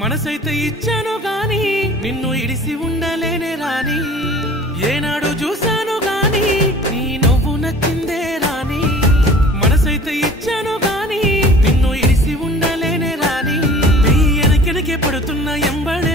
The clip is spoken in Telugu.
మనసైతే ఇచ్చాను గాని నిన్ను ఇడిసి ఉండలేనే రాని ఏనాడు చూసాను గాని నీ నవ్వు నచ్చిందే రాని మనసైతే ఇచ్చాను గాని నిన్ను ఇడిసి ఉండలేనే రాని వెనకెనకే పడుతున్న ఎంబడి